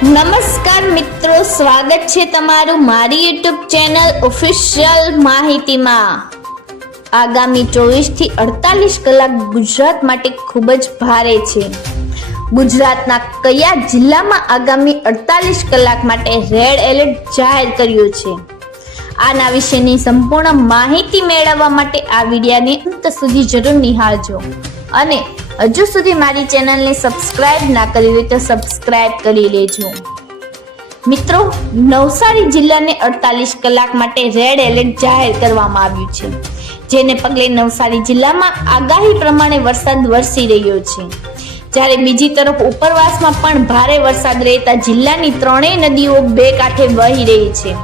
નમસ્કાર મિત્રો, સ્વાગત છે તમારું મારી યુટ્યુબ ચેનલ ઓફિશિયલ માહિતીમાં. આગામી ચોવીસથી અડતાલીસ કલાક ગુજરાત માટે ખૂબ જ ભારે છે. ગુજરાતના કયા જિલ્લામાં આગામી અડતાલીસ કલાક માટે રેડ એલર્ટ જાહેર કર્યું છે? આના વિશેની સંપૂર્ણ માહિતી મેળવવા માટે આ વિડીયોને અંત સુધી જરૂર નિહાળજો. અને હજુ સુધી મારી ચેનલને સબસ્ક્રાઇબ ના કરી હોય તો સબસ્ક્રાઇબ કરી લેજો. મિત્રો, નવસારી જિલ્લાને અડતાલીસ કલાક માટે રેડ એલર્ટ જાહેર કરવામાં આવ્યું છે, જેને પગલે નવસારી જિલ્લામાં આગાહી પ્રમાણે વરસાદ વરસી રહ્યો છે. જ્યારે બીજી તરફ ઉપરવાસમાં પણ ભારે વરસાદ રહેતા જિલ્લાની ત્રણેય નદીઓ બે કાંઠે વહી રહી છે.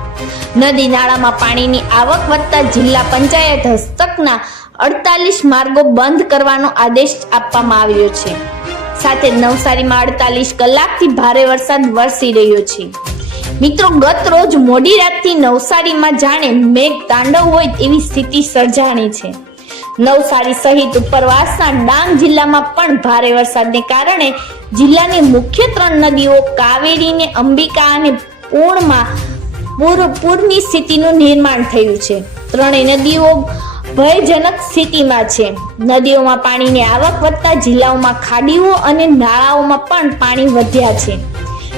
નદી નાળામાં પાણીની આવક વધતા જિલ્લા પંચાયત હસ્તકના અડતાલીસ માર્ગો બંધ કરવાનો આદેશ આપવામાં આવ્યો છે. સાથે નવસારીમાં અડતાલીસ કલાકથી ભારે વરસાદ વરસી રહ્યો છે. મિત્રો, ગત રોજ મોડી રાતથી નવસારીમાં જાણે મેઘ તાંડવ હોય એવી સ્થિતિ સર્જાણી છે. નવસારી સહિત ઉપરવાસના ડાંગ જિલ્લામાં પણ ભારે વરસાદને કારણે જિલ્લાની મુખ્ય ત્રણ નદીઓ કાવેરીને અંબિકા અને પૂર્ણમાં પૂર પૂરની સ્થિતિનું નિર્માણ થયું છે. ત્રણેય નદીઓ ભયજનક સ્થિતિમાં છે. નદીઓમાં પાણીની આવક વધતા જિલ્લાઓમાં ખાડીઓ અને નાળાઓમાં પણ પાણી વધ્યા છે.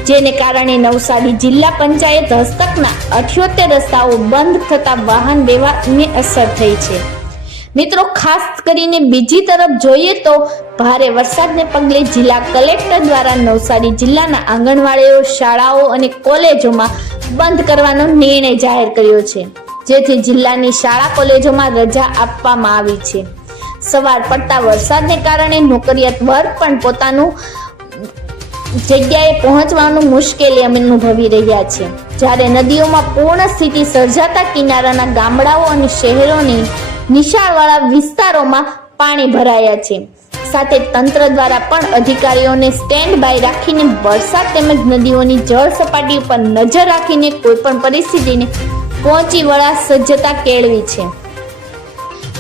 જેને કારણે નવસારી જિલ્લા પંચાયત હસ્તકના અઠ્યોતેર રસ્તાઓ બંધ થતા વાહન વ્યવહારને અસર થઈ છે. મિત્રો, ખાસ કરીને બીજી તરફ જોઈએ તો ભારે વરસાદને પગલે જિલ્લા કલેક્ટર દ્વારા નવસારી જિલ્લાના આંગણવાડીઓ, શાળાઓ અને કોલેજોમાં બંધ કરવાનો નિર્ણય જાહેર કર્યો છે. જેથી જિલ્લાની શાળા કોલેજોમાં રજા આપવામાં આવી છે. સવાર પડતા વરસાદને કારણે નોકરિયાત વર્ગ પણ પોતાનું જગ્યાએ પહોંચવાનું મુશ્કેલી અનુભવી રહ્યા છે. જ્યારે નદીઓમાં પૂર્ણ સ્થિતિ સર્જાતા કિનારાના ગામડાઓ અને શહેરોની નિશાળવાળા વિસ્તારોમાં પાણી ભરાયા છે. સાથે તંત્ર દ્વારા પણ અધિકારીઓને સ્ટેન્ડ બાય રાખીને વરસાદ તેમજ નદીઓની જળ સપાટી ઉપર નજર રાખીને કોઈ પણ પરિસ્થિતિને પહોંચી વળા સજ્જતા કેળવી છે.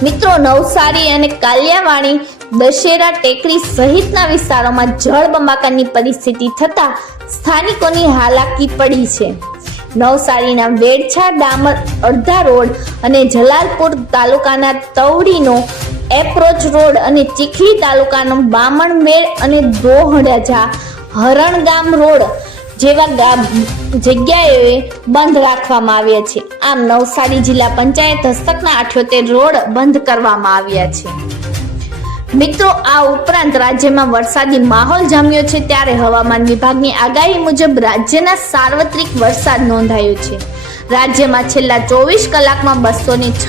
મિત્રો, નવસારી અને કાલિયાવાણી દશેરા ટેકરી સહિતના વિસ્તારોમાં જળબંબાકારની પરિસ્થિતિ થતા સ્થાનિકોની હાલાકી પડી છે. નવસારીના વેડછા ડામર અડધા રોડ અને જલાલપુર તાલુકાના તવડીનો એપ્રોચ રોડ અને ચીખલી તાલુકાનો બામણમેળ અને દોહડા હરણગામ રોડ જેવા જગ્યાએ બંધ રાખવામાં આવ્યા છે. આમ નવસારી જિલ્લા પંચાયત હસ્તકના અઠ્યોતેર રોડ બંધ કરવામાં આવ્યા છે. મિત્રો, આ ઉપરાંત રાજ્યમાં વરસાદી માહોલ જામ્યો છે. ત્યારે હવામાન વિભાગની આગાહી મુજબ રાજ્યના સાર્વત્રિક વરસાદ નોંધાયો છે. રાજ્યમાં છેલ્લા ચોવીસ કલાકમાં બસો ને છ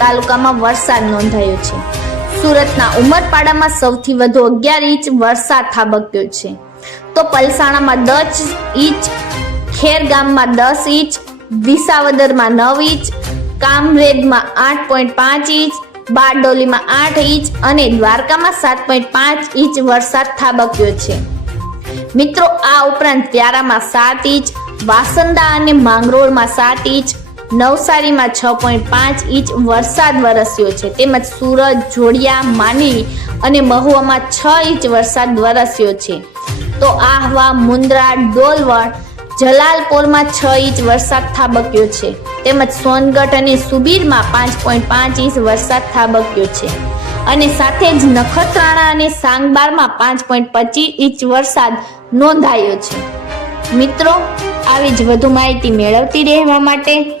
તાલુકામાં વરસાદ નોંધાયો છે. સુરતના ઉમરપાડામાં સૌથી વધુ અગિયાર ઇંચ વરસાદ થાબક્યો છે. તો પલસાણામાં દસ ઇંચ, ખેરગામમાં દસ ઇંચ, વિસાવદરમાં નવ ઇંચ, કામરેજમાં આઠ પોઈન્ટ પાંચ ઇંચ, બારડોલીમાં આઠ ઇંચ અને દ્વારકામાં સાત પોઈન્ટ પાંચ ઇંચ વરસાદ થાબક્યો છે. મિત્રો, આ ઉપરાંત વ્યારામાં સાત ઇંચ, વાસંદા અને માંગરોળમાં સાત ઇંચ નવસારીમાં છ પોઈન્ટ પાંચ ઇંચ વરસાદ વરસ્યો છે. તેમજ સુરત, જોડિયા, માંડવી અને મહુવામાં છ ઇંચ વરસાદ વરસ્યો છે. તો આહવા, મુન્દ્રા ડોલવણ જલાલપોરમાં છ ઇંચ વરસાદ થાબક્યો છે. તેમજ સોનગઢ અને સુબીરમાં પાંચ પોઈન્ટ પાંચ ઇંચ વરસાદ થાબક્યો છે. અને સાથે જ નખત્રાણા અને સાંગબારમાં પાંચ પોઈન્ટ પચીસ ઇંચ વરસાદ નોંધાયો છે. મિત્રો, આવી જ વધુ માહિતી મેળવતી રહેવા માટે